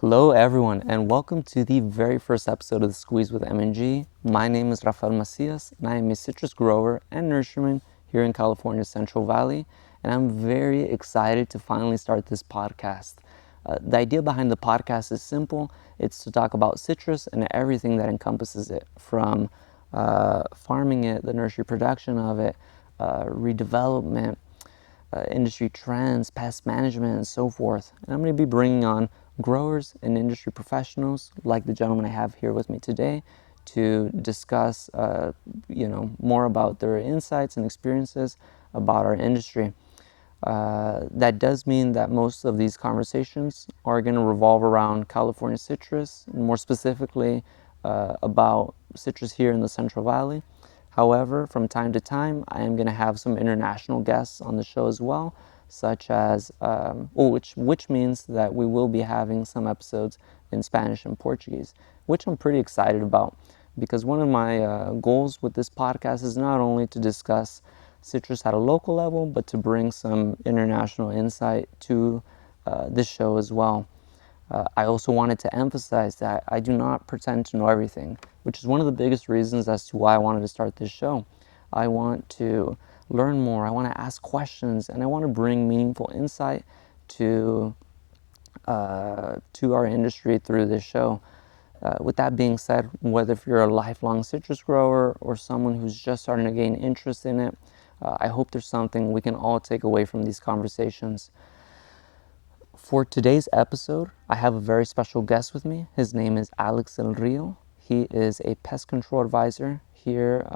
Hello everyone and welcome to the very first episode of the Squeeze with M&G. My name is Rafael Macias and I am a citrus grower and nurseryman here in California's Central Valley, and I'm very excited to finally start this podcast. The idea behind the podcast is simple. It's to talk about citrus and everything that encompasses it, from farming it, the nursery production of it, redevelopment, industry trends, pest management, and so forth. And I'm going to be bringing on growers and industry professionals like the gentleman I have here with me today to discuss, more about their insights and experiences about our industry. That does mean that most of these conversations are going to revolve around California citrus, and more specifically about citrus here in the Central Valley. However, from time to time, I am going to have some international guests on the show as well, such as, which means that we will be having some episodes in Spanish and Portuguese, which I'm pretty excited about, because one of my goals with this podcast is not only to discuss citrus at a local level, but to bring some international insight to this show as well. I also wanted to emphasize that I do not pretend to know everything, which is one of the biggest reasons as to why I wanted to start this show. I want to learn more, I want to ask questions, and I want to bring meaningful insight to our industry through this show. With that being said, whether if you're a lifelong citrus grower or someone who's just starting to gain interest in it, I hope there's something we can all take away from these conversations. For today's episode, I have a very special guest with me. His name is Alex Del Rio. He is a pest control advisor here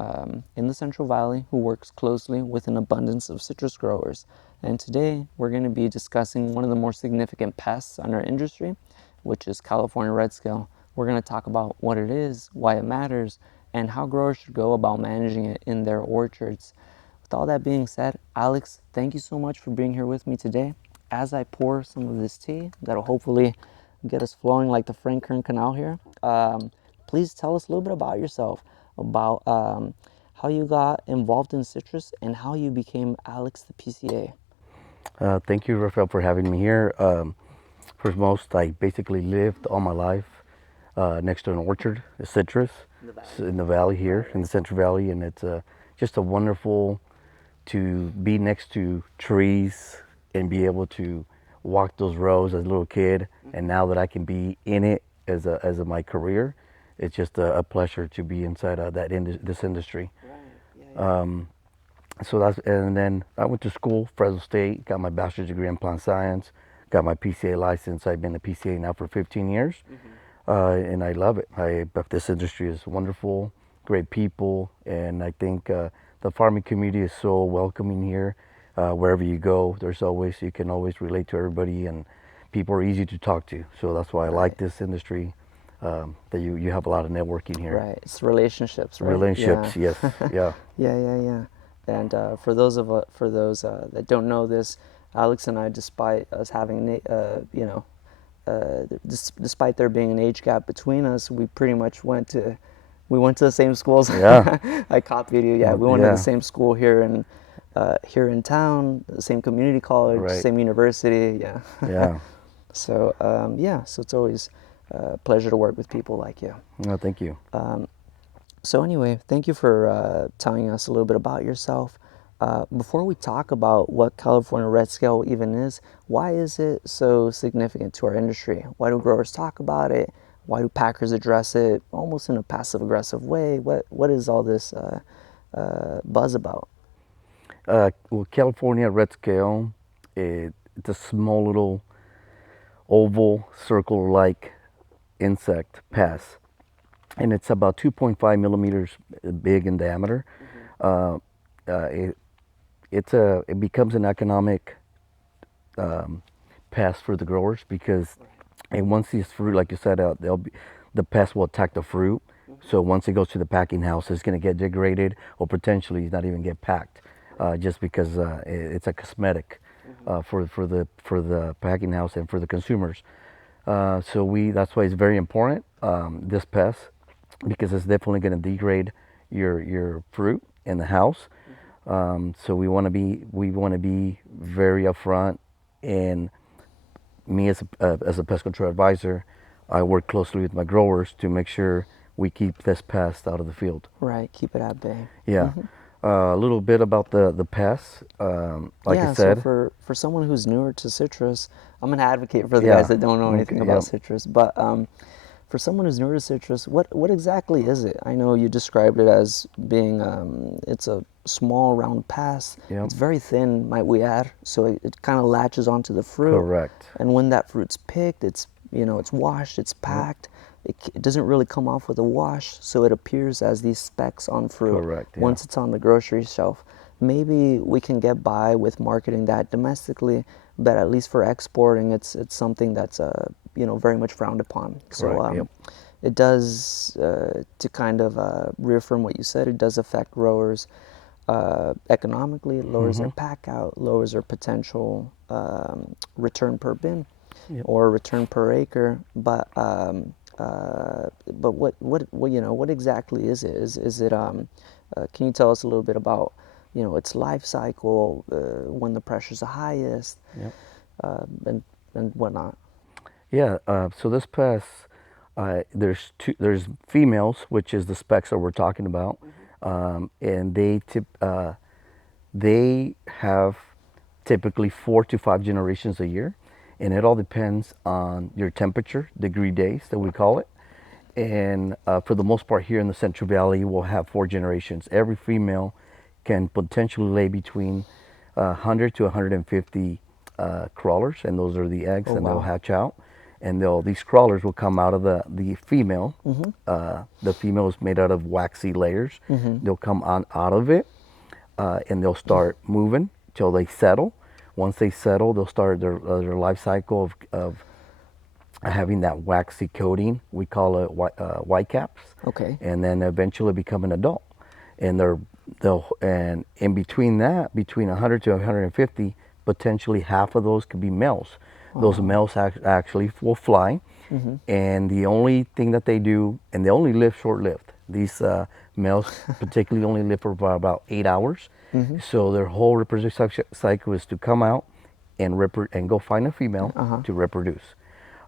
in the Central Valley who works closely with an abundance of citrus growers. And today we're going to be discussing one of the more significant pests in our industry, which is California red scale. We're going to talk about what it is, why it matters, and how growers should go about managing it in their orchards. With all that being said, Alex, thank you so much for being here with me today. As I pour some of this tea that'll hopefully get us flowing like the Frank Kern Canal here, please tell us a little bit about yourself, about how you got involved in citrus and how you became Alex the PCA. Thank you, Rafael, for having me here. First most, I basically lived all my life next to an orchard, a citrus, in the valley here, in the Central Valley, and it's just a wonderful to be next to trees and be able to walk those rows as a little kid. And now that I can be in it as my career, it's just a pleasure to be inside this industry. Right. So and then I went to school, Fresno State, got my bachelor's degree in plant science, got my PCA license. I've been a PCA now for 15 years, and I love it. This industry is wonderful, great people, and I think the farming community is so welcoming here. Wherever you go, you can always relate to everybody, and people are easy to talk to. So that's why I like this industry. That you have a lot of networking here. Right, it's relationships, right? Relationships, Yeah. yes, yeah. Yeah. And for those that don't know this, Alex and I, despite us having despite there being an age gap between us, we pretty much went to the same schools. Yeah. I copied you. Yeah, we went to Yeah. the same school here in town, the same community college, Right. same university. Yeah. Yeah. So so it's always a pleasure to work with people like you. No, thank you. So anyway, thank you for telling us a little bit about yourself. Before we talk about what California red scale even is, why is it so significant to our industry? Why do growers talk about it? Why do packers address it almost in a passive-aggressive way? What is all this buzz about? Well, California red scale, it's a small little oval circle-like insect pest, and it's about 2.5 millimeters big in diameter. Uh, it it becomes an economic pest for the growers because and once these fruit, like you said, the pest will attack the fruit. So once it goes to the packing house, it's going to get degraded or potentially not even get packed, just because it's a cosmetic for the packing house and for the consumers. That's why it's very important, this pest, because it's definitely going to degrade your fruit in the house. So we want to be very upfront in me as a pest control advisor, I work closely with my growers to make sure we keep this pest out of the field. Right, keep it at bay. Yeah. A little bit about the pests. Like I Yeah, so said, for someone who's newer to citrus, I'm gonna advocate for the guys yeah. that don't know Okay, anything yeah. about citrus, but for someone who's newer to citrus, what exactly is it? I know you described it as being it's a small round pest. Yep. It's very thin, might we add, so it kind of latches onto the fruit. Correct. And when that fruit's picked, it's it's washed, it's packed. It doesn't really come off with a wash, so it appears as these specks on fruit Correct, yeah. once it's on the grocery shelf. Maybe we can get by with marketing that domestically, but at least for exporting, it's something that's very much frowned upon. So Correct, yep. it does to kind of reaffirm what you said. It does affect growers economically. It lowers their pack out, lowers their potential return per bin or return per acre. But what exactly is it? Is it can you tell us a little bit about its life cycle, when the pressure's the highest, Yep. and whatnot? Yeah. So this pest, there's females, which is the specs that we're talking about, and they have typically 4 to 5 generations a year, and it all depends on your temperature, degree days that we call it. And for the most part, here in the Central Valley, we'll have 4 generations. Every female can potentially lay between 100 to 150 crawlers, and those are the eggs, Oh, and they'll wow. hatch out. And these crawlers will come out of the female. The female is made out of waxy layers. They'll come on out of it, and they'll start moving till they settle. Once they settle, they'll start their life cycle of having that waxy coating. We call it white caps. Okay. And then eventually become an adult. And and in between that, between 100 to 150, potentially half of those could be males. Those males actually will fly, and the only thing that they do, and they only live short-lived. These males particularly only live for about 8 hours. So their whole reproductive cycle is to come out and go find a female to reproduce.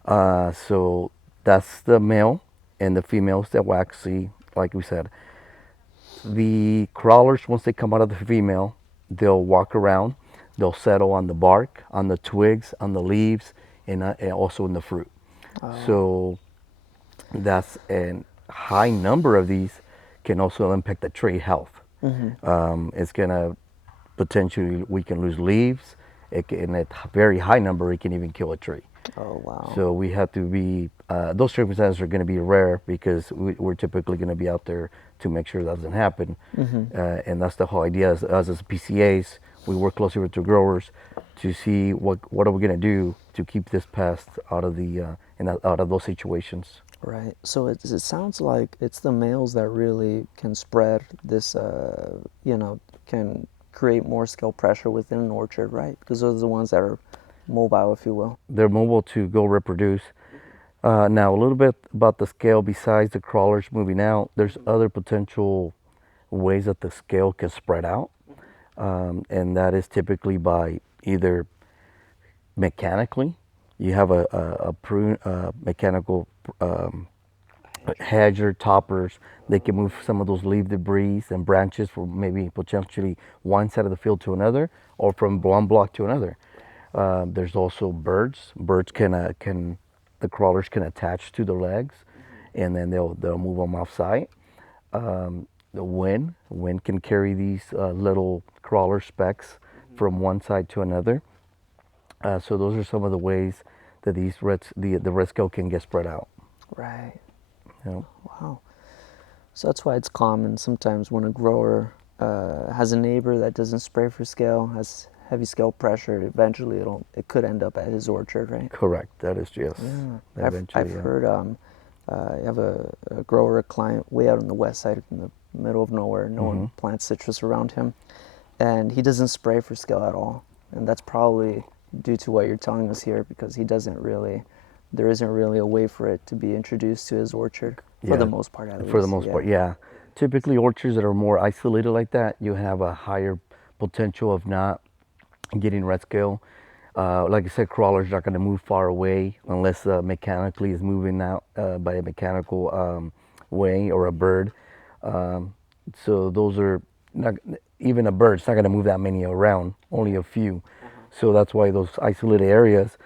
So that's the male, and the female's the waxy, like we said. The crawlers, once they come out of the female, they'll walk around. They'll settle on the bark, on the twigs, on the leaves, and also in the fruit. So that's a high number of these can also impact the tree health. It's gonna potentially, we can lose leaves. In a very high number, it can even kill a tree. Oh, wow. So we have to be, those circumstances are going to be rare because we're typically going to be out there to make sure that doesn't happen. And that's the whole idea. Us as PCAs, we work closely with the growers to see what are we going to do to keep this pest out of out of those situations. Right. So it sounds like it's the males that really can spread this, can create more scale pressure within an orchard, right? Because those are the ones that are mobile, if you will. They're mobile to go reproduce. Now, a little bit about the scale. Besides the crawlers moving out, there's other potential ways that the scale can spread out, and that is typically by either mechanically. You have a prune mechanical hedger toppers. They can move some of those leaf debris and branches from maybe potentially one side of the field to another, or from one block to another. There's also birds. Birds the crawlers can attach to the legs, and then they'll move them off site. The wind can carry these little crawler specks from one side to another. So those are some of the ways that the red scale can get spread out. Right. Yeah. Wow. So that's why it's common sometimes when a grower has a neighbor that doesn't spray for scale, has heavy scale pressure, eventually it could end up at his orchard, right? Correct. That is, yes. Yeah. Eventually, I've yeah. heard I have a grower, a client way out on the west side in the middle of nowhere. No one plants citrus around him, and he doesn't spray for scale at all. And that's probably due to what you're telling us here, because there isn't really a way for it to be introduced to his orchard, for the most part at least. For the most part, yeah. Typically, orchards that are more isolated like that, you have a higher potential of not getting red scale. Like I said, crawlers are not going to move far away unless mechanically is moving out by a mechanical way or a bird. Um, so those are not, even a bird's not going to move that many around, only a few. So that's why those isolated areas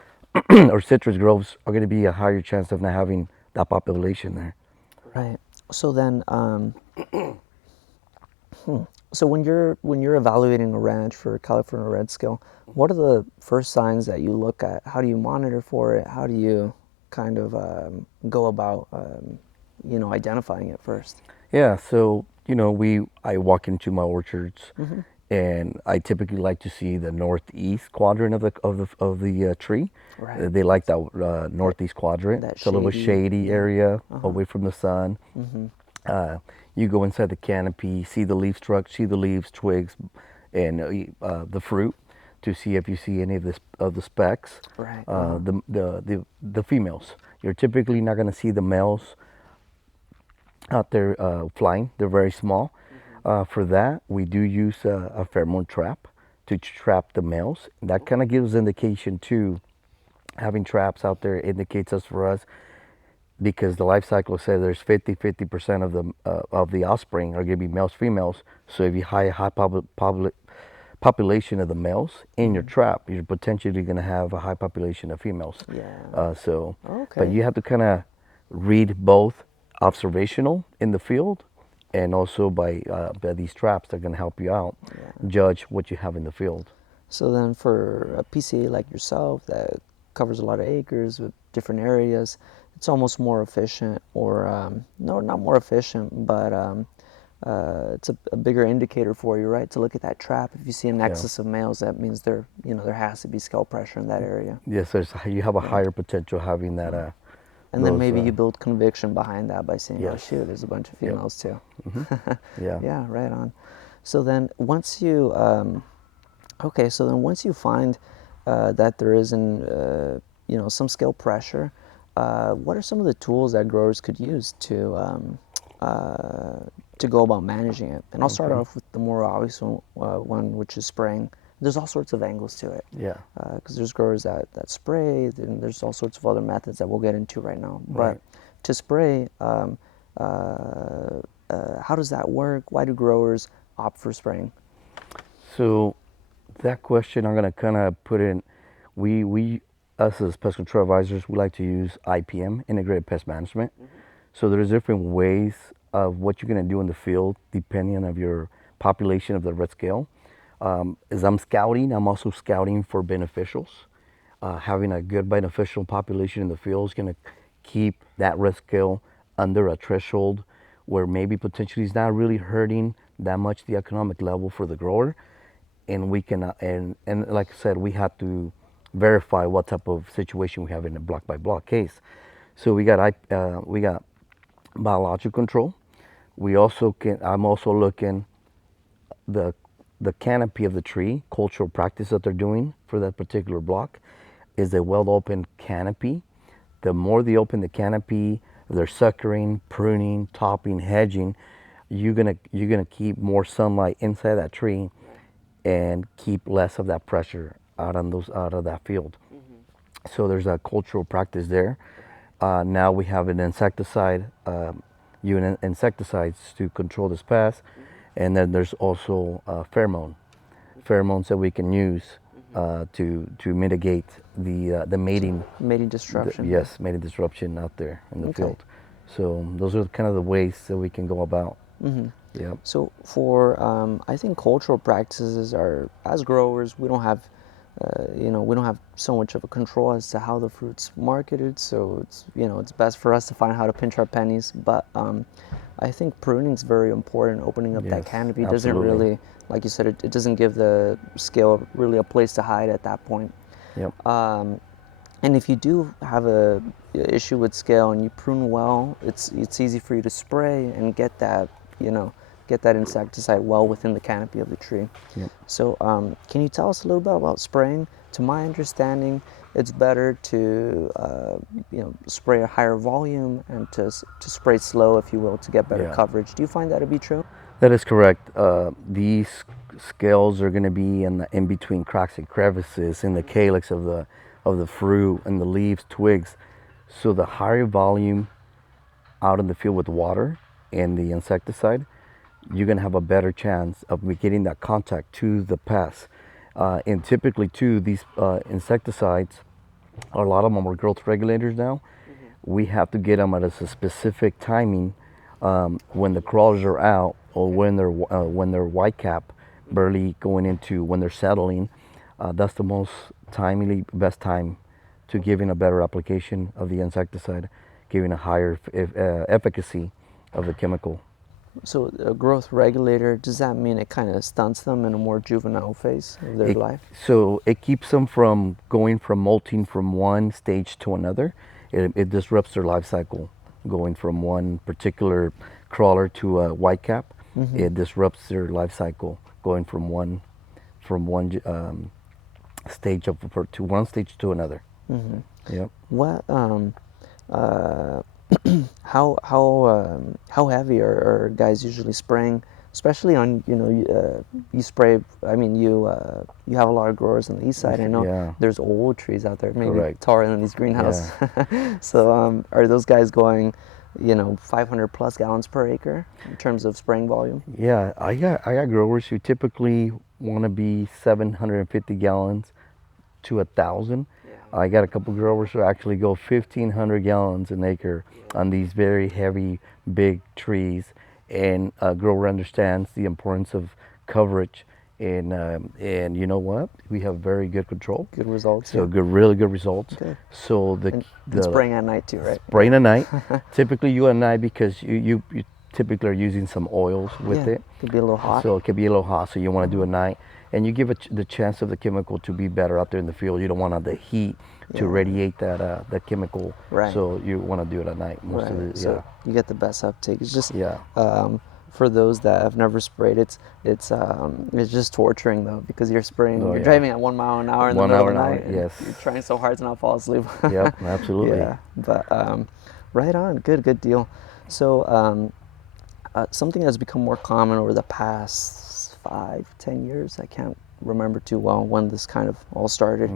or citrus groves are going to be a higher chance of not having that population there. Right. So then, so when you're evaluating a ranch for California red scale, what are the first signs that you look at? How do you monitor for it? How do you kind of go about identifying it first? Yeah, so I walk into my orchards, and I typically like to see the northeast quadrant of the tree. Right. They like that northeast quadrant. That It's a little shady, shady yeah. area, away from the sun. Uh, you go inside the canopy, see the leaf structure, see the leaves, twigs, and the fruit to see if you see any of the specks. Right. The females. You're typically not going to see the males out there flying. They're very small. For that, we do use a pheromone trap to trap the males. That kind of gives indication too. Having traps out there indicates us for us because the life cycle says there's 50% of the offspring are going to be males, females. So if you have a high population of the males in your trap, you're potentially going to have a high population of females. Yeah. But Okay. you have to kind of read both observational in the field and also by these traps that are going to help you out Yeah. judge what you have in the field. So then for a PCA like yourself that covers a lot of acres with different areas, it's almost more efficient or, no, not more efficient, but it's a bigger indicator for you, right? To look at that trap. If you see a Yeah. nexus of males, that means there has to be scale pressure in that area. Yes, you have a Yeah. higher potential having that And then those maybe you build conviction behind that by saying, oh, yes. shoot, there's a bunch of Yep. females too. Yeah. Yeah, right on. So then once you, okay, so then once you find that there is some scale pressure, what are some of the tools that growers could use to go about managing it? And I'll start Okay. off with the more obvious one, which is spraying. There's all sorts of angles to it. Yeah. Because there's growers that spray, and there's all sorts of other methods that we'll get into right now. Right. But to spray, how does that work? Why do growers opt for spraying? So that question I'm gonna kind of put in. We us as pest control advisors, we like to use IPM, integrated pest management. So there's different ways of what you're gonna do in the field depending on of your population of the red scale. As I'm scouting, I'm also scouting for beneficials. Having a good beneficial population in the field is gonna keep that red scale under a threshold where maybe potentially it's not really hurting that much the economic level for the grower, and we can and like I said, we have to verify what type of situation we have in a block by block case. So we got biological control. We also can. I'm also looking the the canopy of the tree, cultural practice that they're doing for that particular block, is a well open canopy. The more they open the canopy, they're suckering, pruning, topping, hedging. You're gonna keep more sunlight inside that tree and keep less of that pressure out of that field. So there's a cultural practice there. Now we have an insecticide, insecticides to control this pest, and then there's also pheromones that we can use to mitigate the mating. Mating disruption. Yes, mating disruption out there in the Okay. field. So those are kind of the ways that we can go about. Yeah. So for I think cultural practices are, as growers, we don't have so much of a control as to how the fruit's marketed. So it's best for us to find how to pinch our pennies. But I think pruning is very important. Opening up that Yes, canopy doesn't absolutely. really, like you said, it doesn't give the scale really a place to hide at that point. Yep. And if you do have a issue with scale and you prune well, it's easy for you to spray and get that insecticide well within the canopy of the tree. Yep. So can you tell us a little bit about spraying? To my understanding, it's better to spray a higher volume and to spray slow, if you will, to get better Yeah. coverage. Do you find that to be true? That is correct. These scales are going to be in between cracks and crevices in the calyx of the fruit and the leaves, twigs. So the higher volume out in the field with water and the insecticide, you're going to have a better chance of getting that contact to the pest. And typically, too, these insecticides, a lot of them are growth regulators now. We have to get them at a specific timing when the crawlers are out, or when they're white cap, barely going into when they're settling. That's the most best time to giving a better application of the insecticide, giving a higher efficacy of the chemical. So a growth regulator, does that mean it kind of stunts them in a more juvenile phase of their life? So it keeps them from going from molting from one stage to another. It disrupts their life cycle, going from one particular crawler to a white cap. It disrupts their life cycle, going from one stage to one stage to another. Yep. What uh, how heavy are guys usually spraying, especially on, you spray, I mean, you have a lot of growers on the east side. I know Yeah. there's old trees out there, maybe Correct. taller than these greenhouses. So are those guys going 500 plus gallons per acre in terms of spraying volume? Yeah, I got growers who typically want to be 750 gallons to 1,000. I got a couple growers who actually go 1,500 gallons an acre on these very heavy, big trees. And a grower understands the importance of coverage. And you know what? We have very good control. Good results. So good, really good results. Good. So And spraying at night too, right? spraying at night. Typically you at night, because you typically are using some oils with Yeah, it. could be a little hot. So it could be a little hot, so you want to do it at night. And you give it the chance of the chemical to be better out there in the field. You don't want the heat to radiate that chemical. Right. So you want to do it at night. Right. So you get the best uptake. It's just Yeah. For those that have never sprayed, it's just torturing though, because you're spraying, you're yeah. driving at 1 mile an hour in the 1 middle hour of the an hour, night. And yes. You're trying so hard to not fall asleep. Yep, absolutely. Yeah. But right on. Good deal. So something that's become more common over the past 5-10 years, I can't remember too well when this kind of all started.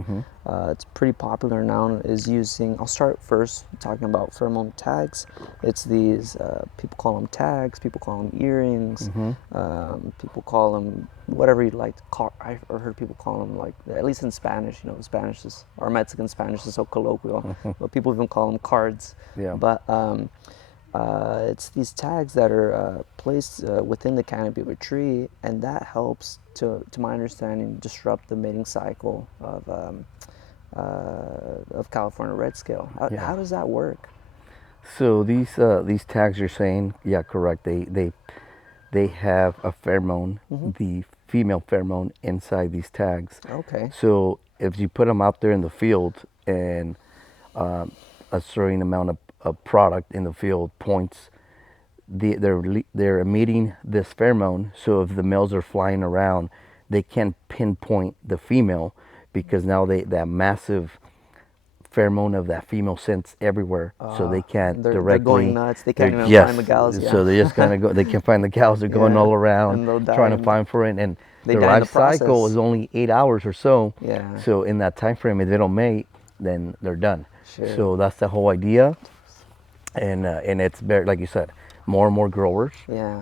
It's pretty popular now, is using, I'll start first talking about pheromone tags. It's these, people call them tags, people call them earrings, people call them whatever you'd like to call. I've heard people call them, like, at least in Spanish, Spanish is, our Mexican Spanish is so colloquial, but people even call them cards. Yeah. But it's these tags that are placed within the canopy of a tree, and that helps, to my understanding, disrupt the mating cycle of California red scale. How does that work? So these tags you're saying, yeah, correct. They have a pheromone, the female pheromone inside these tags. Okay. So if you put them out there in the field, and a certain amount of product in the field points, they're emitting this pheromone. So if the males are flying around, they can pinpoint the female, because now that massive pheromone of that female scents everywhere, so they can't They're directly. going nuts. They can't even yes, find the gals. Yeah. So they just kind of go. They can find the gals. They're going Yeah, all around and they'll die trying to in- find for it, and they their die in life the process. cycle is only 8 hours or so. Yeah. So in that time frame, if they don't mate, then they're done. Sure. So that's the whole idea, and it's very, like you said, more and more growers Yeah.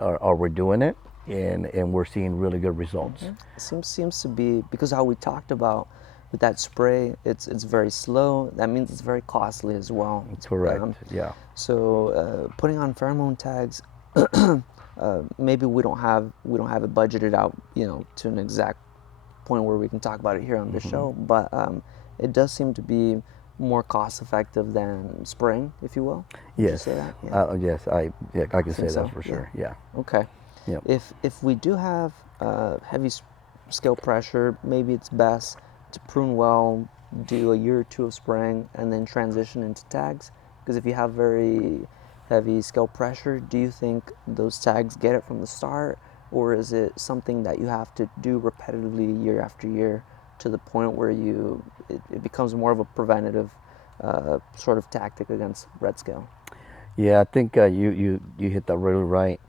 are we're doing it, and we're seeing really good results. Seems to be, because how we talked about with that spray, it's very slow. That means it's very costly as well. Correct. Yeah. So putting on pheromone tags, maybe we don't have it budgeted out, to an exact point where we can talk about it here on the show. But it does seem to be more cost effective than spraying, if you will. Would you Yes. say that? Yeah. Yes. I can say so, that for sure. Yeah. Okay. Yep. If we do have heavy scale pressure, maybe it's best to prune well, do a year or two of spraying, and then transition into tags. Because if you have very heavy scale pressure, do you think those tags get it from the start, or is it something that you have to do repetitively year after year, to the point where it becomes more of a preventative sort of tactic against red scale? Yeah, I think you hit that really right.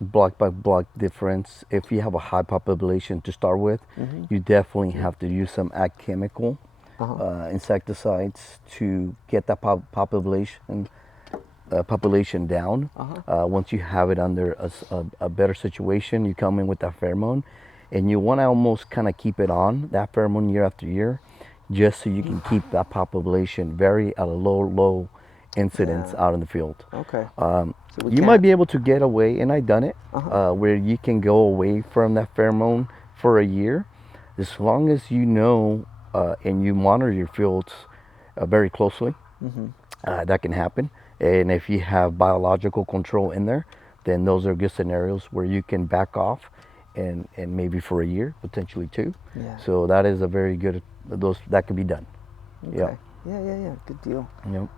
block by block difference. If you have a high population to start with, you definitely have to use some ag chemical insecticides to get that population down. Once you have it under a better situation, you come in with that pheromone, and you want to almost kind of keep it on that pheromone year after year, just so you can keep that population very at a low incidence Yeah. out in the field. Okay. So we You might can't. be able to get away, and I done it, where you can go away from that pheromone for a year, as long as you know and you monitor your fields very closely. That can happen, and if you have biological control in there, then those are good scenarios where you can back off, and maybe for a year, potentially two. Yeah. So that is a very good. Those that can be done. Okay. Yeah. Good deal. Yep.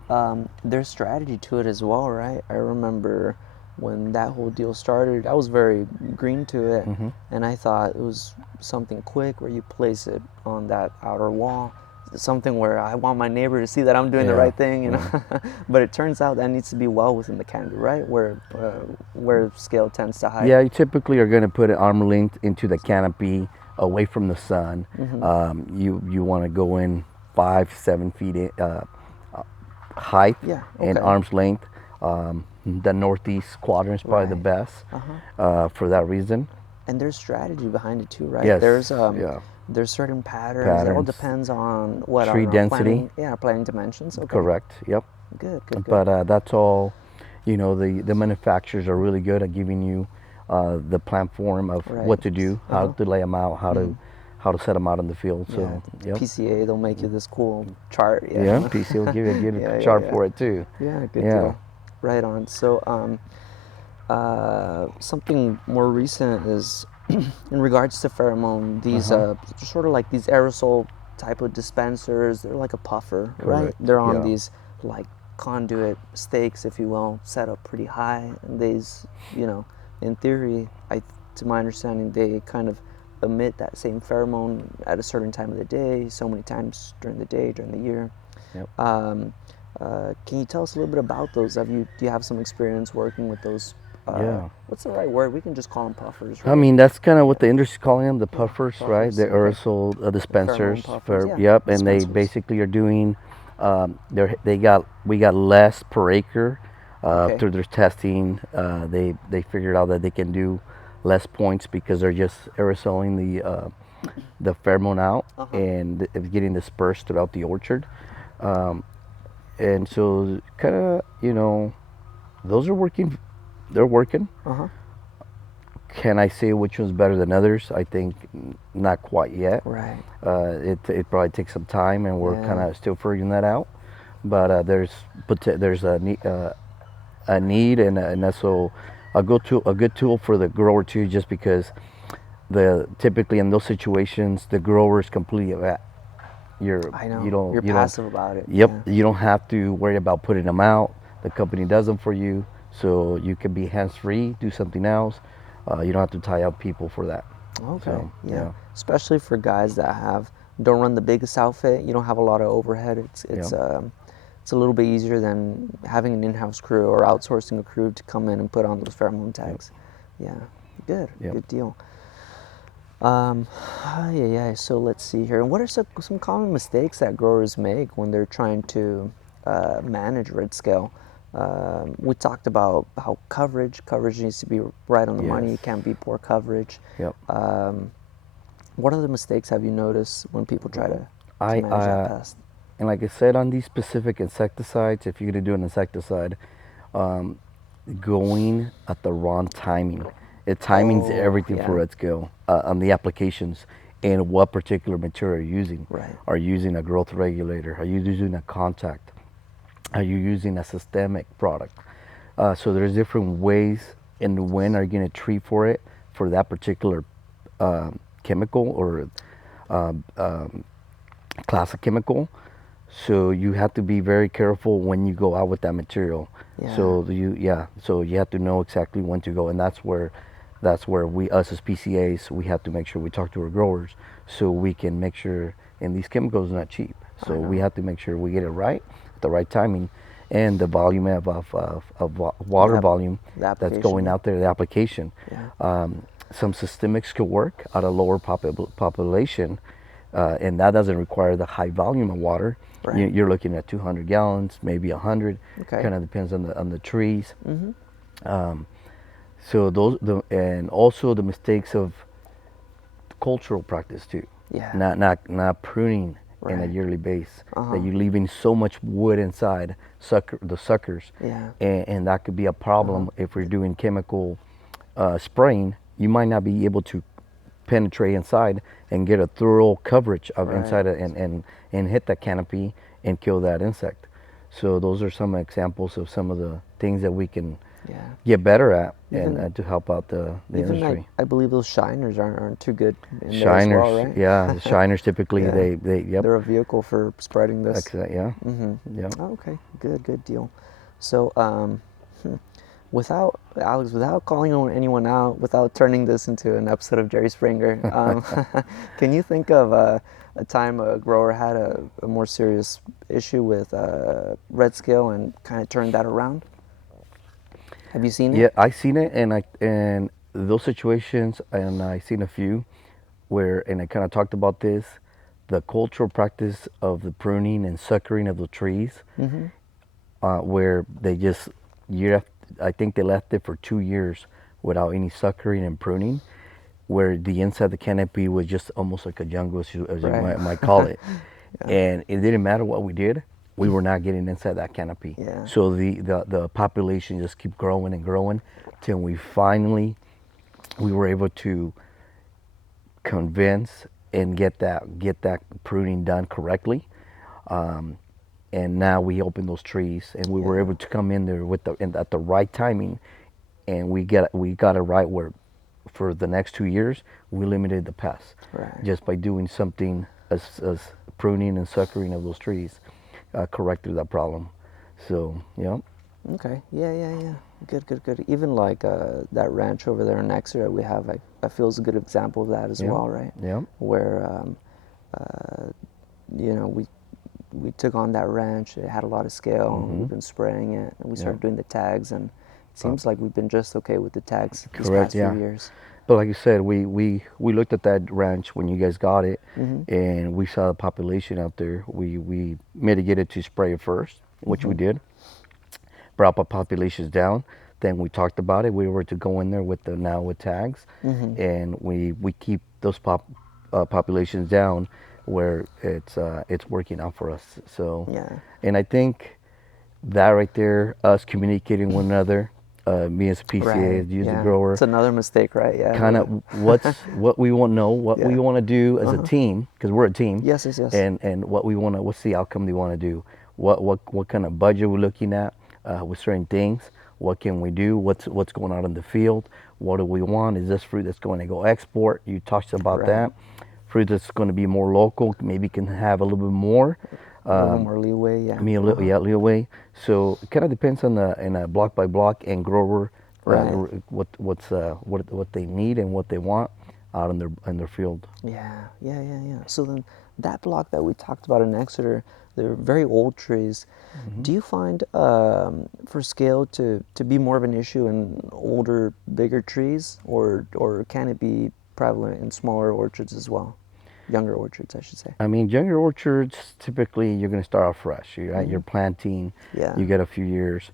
There's strategy to it as well, right? I remember when that whole deal started, I was very green to it, and I thought it was something quick where you place it on that outer wall, something where I want my neighbor to see that I'm doing the Yeah. right thing, you know. But it turns out that needs to be well within the canopy, right? Where scale tends to hide. Yeah, you typically are going to put an arm length into the canopy away from the sun. You want to go in 5-7 feet height Yeah. and Okay. arm's length. The northeast quadrant is probably the Right. best for that reason. And there's strategy behind it too, right? Yes. There's Yeah. there's certain patterns. It all Patterns. depends on what Tree on our density. planning dimensions. Okay. Correct. Yep. Good. But that's all. The manufacturers are really good at giving you the plan form of what to Right. do, how to lay them out, how to set them out in the field. Yeah. So yep. PCA, they'll make you this cool chart. Yeah. Yeah, PC will give you a good chart for it too. Yeah, good Yeah. deal. Right on. So, something more recent is in regards to pheromone, these sort of like these aerosol type of dispensers, they're like a puffer, right? Correct, They're on yeah. these like conduit stakes, if you will, set up pretty high. And these, in theory, to my understanding, they kind of emit that same pheromone at a certain time of the day, so many times during the day, during the year. Yep. Can you tell us a little bit about those? Do you have some experience working with those? Yeah. What's the right word? We can just call them puffers, I right? mean, that's kind of what the industry's calling them, the puffers, right? puffers, The okay. aerosol dispensers. puffers, yeah, Yep, and they dispensers. basically are doing. We got less per acre Okay. through their testing. They figured out that they can do less points because they're just aerosoling the pheromone out and it's getting dispersed throughout the orchard. And so kind of those are working. They're working. Can I say which one's better than others? I think not quite yet. Right. It probably takes some time, and we're Yeah. kind of still figuring that out. But there's a need, and also a good tool for the grower too, just because typically in those situations the grower is completely I know. you don't You're you passive don't about it. Yep, Yeah. you don't have to worry about putting them out. The company does them for you, so you can be hands-free, do something else. You don't have to tie up people for that. Okay. So, Yeah. Especially for guys that don't run the biggest outfit. You don't have a lot of overhead. It's a little bit easier than having an in-house crew or outsourcing a crew to come in and put on those pheromone tags. Yeah. Good. Yep. Good deal. Yeah. So let's see here. And what are some common mistakes that growers make when they're trying to manage red scale? We talked about how coverage needs to be right on the money. Yes. It can't be poor coverage. Yep. What other mistakes have you noticed when people try to I manage that pest? And like I said, on these specific insecticides, if you're going to do an insecticide, going at the wrong timing. Timing's everything for yeah. red scale on the applications and what particular material you're using. Right. Are you using a growth regulator? Are you using a contact? Are you using a systemic product? So there's different ways and when are you going to treat for it for that particular chemical or class of chemical. So you have to be very careful when you go out with that material. Yeah. So you have to know exactly when to go, and that's where us as PCAs, we have to make sure we talk to our growers so we can make sure. And these chemicals are not cheap, so we have to make sure we get it right at the right timing. and the volume water Yep. volume The that's application, going yeah. out there, the application. Yeah. Some systemics could work at a lower population, and that doesn't require the high volume of water. Right. You're looking at 200 gallons, maybe 100. Okay. Kind of depends on the trees. Mm-hmm. So and also the mistakes of cultural practice too. Yeah. Not pruning in a Right. yearly base. Uh-huh. That you're leaving so much wood inside the suckers, Yeah. and that could be a problem if we're doing chemical spraying. You might not be able to penetrate inside and get a thorough coverage of Right. inside and hit that canopy and kill that insect. So those are some examples of some of the things that we can Yeah. get better at Even and to help out the even industry. I believe those shiners aren't too good in there as Shiners, well, right? yeah, the shiners typically Yeah. yep, They're a vehicle for spreading this. yeah, Mm-hmm. yeah. Oh, okay. Good deal. So, without Alex, without calling anyone out, without turning this into an episode of Jerry Springer, can you think of a time a grower had a more serious issue with red scale and kind of turned that around? Have you seen Yeah, it? I seen it, and those situations, and I seen a few where, and I kind of talked about this, the cultural practice of the pruning and suckering of the trees, Mm-hmm. where they just year I think they left it for 2 years without any suckering and pruning, where the inside of the canopy was just almost like a jungle, as you Right. might call it, Yeah. and it didn't matter what we did, we were not getting inside that canopy. Yeah. So the population just keep growing and growing till we were able to convince and get that pruning done correctly. And now we open those trees, and we were Yeah. able to come in there at the right timing, and we got it right where for the next 2 years we limited the pests Right. just by doing something as pruning and suckering of those trees, corrected that problem. So yeah. Okay. Yeah. Good. Even like that ranch over there in Exeter we have, I feel is a good example of that as Yeah, well, right? yeah, Where we took on that ranch. It had a lot of scale. And we've been spraying it, and we yeah. started doing the tags, and it seems like we've been just okay with the tags these Correct, past few yeah. years. But like you said, we looked at that ranch when you guys got it, and we saw the population out there. We mitigated to spray it first, which we did. Brought the populations down. Then we talked about it. We were to go in there with tags, and we keep those populations down where it's working out for us. So, Yeah. and I think that right there, us communicating one another, me as a PCA, Right. as you as a Yeah. grower, It's another mistake, right? Yeah. kind of what we want to know, what we Yeah. want to do as a team, because we're a team. Yes. And what we want to, what's the outcome they want to do, what kind of budget we're looking at, with certain things, what can we do, what's going on in the field, what do we want, is this fruit that's going to go export, you talked about Right. that, fruit that's going to be more local, maybe can have a little bit more, A little more leeway. Yeah. I mean, a little, yeah, leeway. So it kind of depends on the in a block by block and grower, Right. what they need and what they want out in their field. Yeah. So then that block that we talked about in Exeter, they're very old trees. Do you find for scale to be more of an issue in older, bigger trees, or can it be prevalent in smaller orchards as well? Younger orchards, I should say. I mean, younger orchards typically you're going to start off fresh. Right? You're planting. Yeah. You get a few years.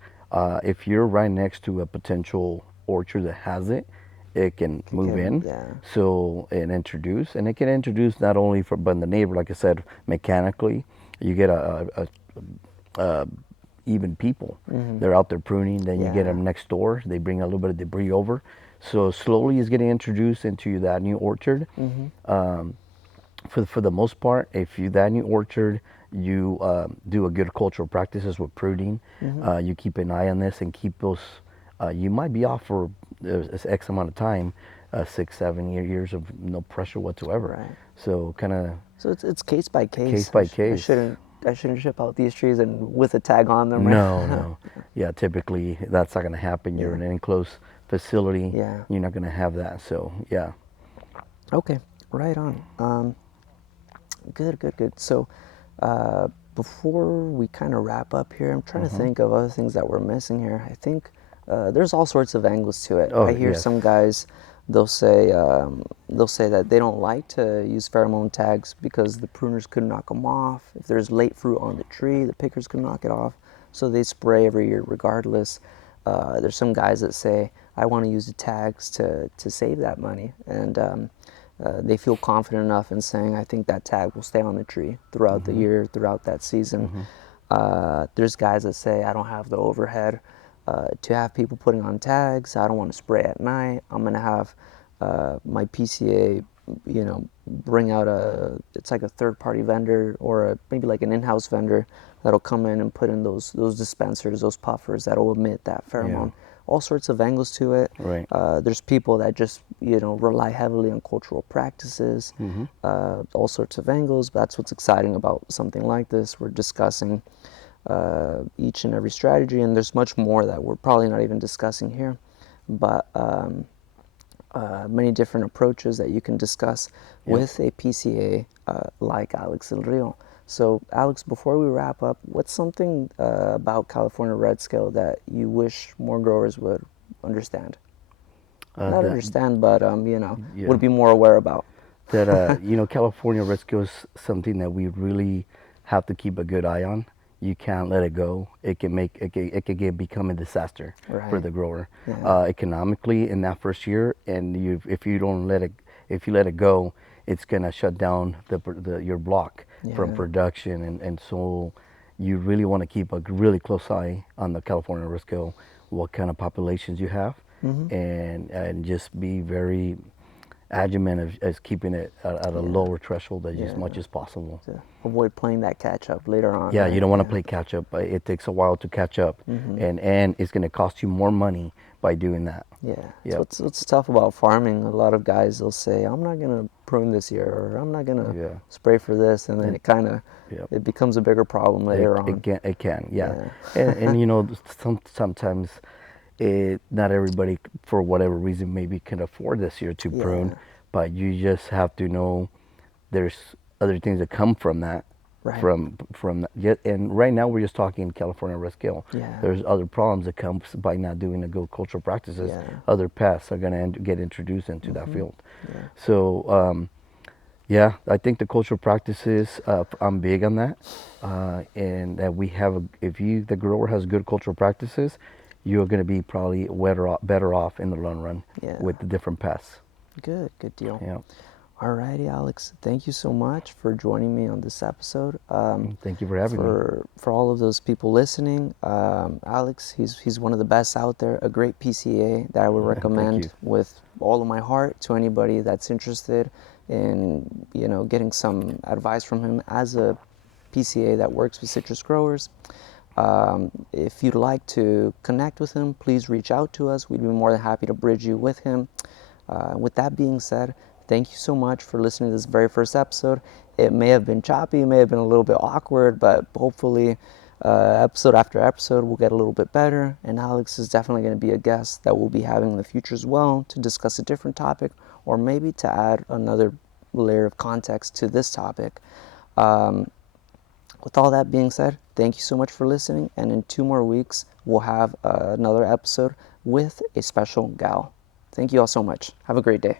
If you're right next to a potential orchard that has it, it can move in. Yeah. So and introduce, and it can introduce not only for but the neighbor, like I said, mechanically. You get a even people. They're out there pruning. Then you get Yeah. them next door. They bring a little bit of debris over. So slowly it's getting introduced into that new orchard. For the most part, if you that new orchard, you do a good cultural practices with pruning. You keep an eye on this and keep those. You might be off for X amount of time, 6, 7 years of no pressure whatsoever. Right. So kind of So it's case by case. case by I case. I shouldn't ship out these trees and with a tag on them, right? No. Yeah, typically that's not going to happen. You're in an enclosed facility. Yeah. You're not going to have that. So yeah. Okay, right on. Good. So, before we kind of wrap up here, I'm trying to think of other things that we're missing here. I think there's all sorts of angles to it. Oh, I hear yes. some guys, they'll say that they don't like to use pheromone tags because the pruners could knock them off. If there's late fruit on the tree, the pickers could knock it off. So they spray every year regardless. There's some guys that say, I want to use the tags to save that money. And they feel confident enough in saying, I think that tag will stay on the tree throughout the year, throughout that season. There's guys that say, I don't have the overhead to have people putting on tags. I don't want to spray at night. I'm going to have my PCA, bring out it's like a third-party vendor or maybe like an in-house vendor that'll come in and put in those dispensers, those puffers that'll emit that pheromone. All sorts of angles to it. Right. There's people that just rely heavily on cultural practices. All sorts of angles. But that's what's exciting about something like this. We're discussing each and every strategy, and there's much more that we're probably not even discussing here. But many different approaches that you can discuss with a PCA like Alex Del Rio. So, Alex, before we wrap up, what's something about California Red Scale that you wish more growers would understand? Not understand, but would be more aware about. That California Red Scale is something that we really have to keep a good eye on. You can't let it go. It can become a disaster for the grower economically in that first year. And if you let it go, it's gonna shut down your block from production. And so you really want to keep a really close eye on the California Red Scale, what kind of populations you have, and just be very adamant as keeping it at a lower threshold as much as possible. To avoid playing that catch up later on. Yeah, right? you don't want to play catch up. It takes a while to catch up, and it's going to cost you more money by doing that. Yeah. So what's tough about farming, a lot of guys, they'll say, I'm not going to prune this year, or I'm not going to spray for this, and then it kind of it becomes a bigger problem later on. It can, yeah. And sometimes not everybody, for whatever reason, maybe can afford this year to prune, but you just have to know there's other things that come from that. Right. From that. And right now we're just talking California Red Scale. There's other problems that comes by not doing the good cultural practices. Other pests are going to get introduced into that field. So I think the cultural practices, I'm big on that, and that we have the grower has good cultural practices, you're going to be probably better off in the long run with the different pests. Good deal. Yeah. Alrighty, Alex. Thank you so much for joining me on this episode. Thank you for having me. For all of those people listening, Alex, he's one of the best out there. A great PCA that I would recommend with all of my heart to anybody that's interested in getting some advice from him as a PCA that works with citrus growers. If you'd like to connect with him, please reach out to us. We'd be more than happy to bridge you with him. With that being said, thank you so much for listening to this very first episode. It may have been choppy, it may have been a little bit awkward, but hopefully episode after episode we'll get a little bit better. And Alex is definitely going to be a guest that we'll be having in the future as well to discuss a different topic, or maybe to add another layer of context to this topic. With all that being said, thank you so much for listening. And in 2 more weeks, we'll have another episode with a special gal. Thank you all so much. Have a great day.